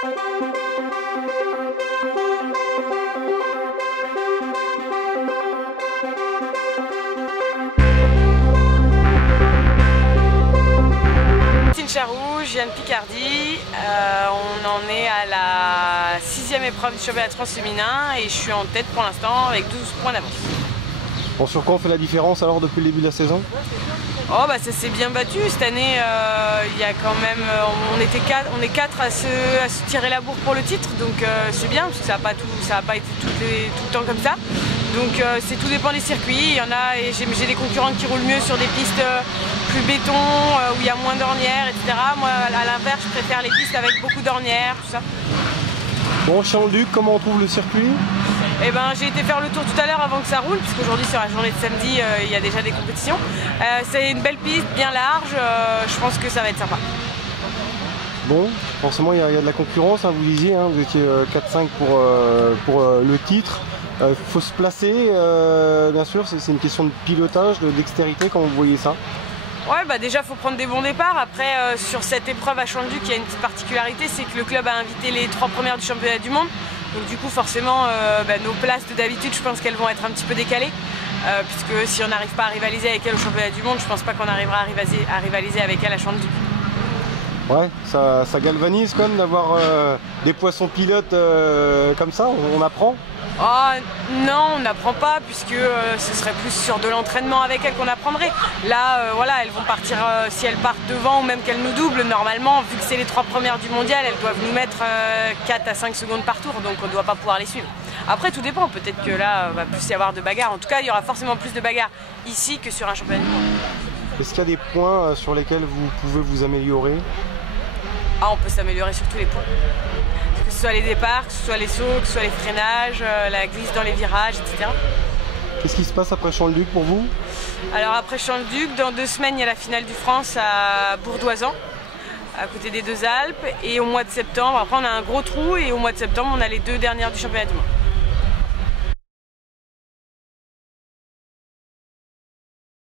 Charroux, je viens de Picardie, on en est à la 6e épreuve du championnat de France féminin et je suis en tête pour l'instant avec 12 points d'avance. Bon, sur quoi on fait la différence alors depuis le début de la saison? Oh bah ça s'est bien battu cette année, il y a quand même, on est 4 à se tirer la bourre pour le titre, donc c'est bien parce que ça n'a pas été tout le temps comme ça. Donc tout dépend des circuits, il y en a et j'ai des concurrents qui roulent mieux sur des pistes plus béton, où il y a moins d'ornières, etc. Moi à l'inverse je préfère les pistes avec beaucoup d'ornières, tout ça. Bon, Champ-le-Duc, comment on trouve le circuit? Eh ben, j'ai été faire le tour tout à l'heure avant que ça roule, puisqu'aujourd'hui sur la journée de samedi il y a déjà des compétitions. C'est une belle piste, bien large, je pense que ça va être sympa. Bon, forcément il y a de la concurrence, hein, vous disiez, hein, vous étiez 4-5 pour le titre. Faut se placer, bien sûr, c'est une question de pilotage, de dextérité, comment vous voyez ça? Ouais, bah déjà faut prendre des bons départs. Après sur cette épreuve à Champ-le-Duc, il y a une petite particularité, c'est que le club a invité les 3 premières du championnat du monde. Donc du coup forcément nos places de d'habitude, je pense qu'elles vont être un petit peu décalées. Puisque si on n'arrive pas à rivaliser avec elles au championnat du monde, je pense pas qu'on arrivera à rivaliser avec elles à Champ-le-Duc. Ouais, ça galvanise quand même d'avoir des poissons pilotes comme ça, on apprend? Oh non, on n'apprend pas puisque ce serait plus sur de l'entraînement avec elles qu'on apprendrait. Là, voilà, elles vont partir, si elles partent devant ou même qu'elles nous doublent, normalement, vu que c'est les 3 premières du mondial, elles doivent nous mettre 4 à 5 secondes par tour, donc on ne doit pas pouvoir les suivre. Après, tout dépend, peut-être que là, va plus y avoir de bagarres. En tout cas, il y aura forcément plus de bagarres ici que sur un championnat du monde. Est-ce qu'il y a des points sur lesquels vous pouvez vous améliorer? Ah, on peut s'améliorer sur tous les points. Que ce soit les départs, que ce soit les sauts, que ce soit les freinages, la glisse dans les virages, etc. Qu'est-ce qui se passe après Champ-le-Duc pour vous? Alors après Champ-le-Duc, dans 2 semaines, il y a la finale du France à Bourdoisan, à côté des 2 Alpes. Et au mois de septembre, après on a un gros trou et au mois de septembre, on a les 2 dernières du championnat du monde.